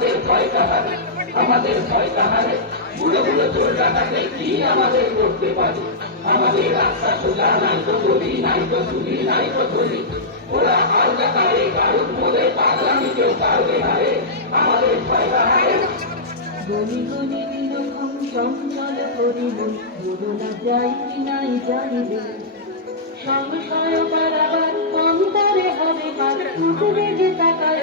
আমাদের ভয় কাহারে? আমাদের ভয় কাহারে? বুড়ো বুড়ো চোর ডাকাতে কি আমাদের করতে পারে? আমাদের রাস্তা সোজা নাই তো গলি, নাই তো চুরি নাই তো গলি ওরা আলগা কারে কারুর মধ্যে পাগলামি কেউ পারবে না রে আমাদের ভয় কাহারে? গনি গনি বিরকম চঞ্চল করিব বদলা যাই কি নাই জানিবে সংশয় পারাবার অন্তরে হবে কাজ উঠবে যে তাকায়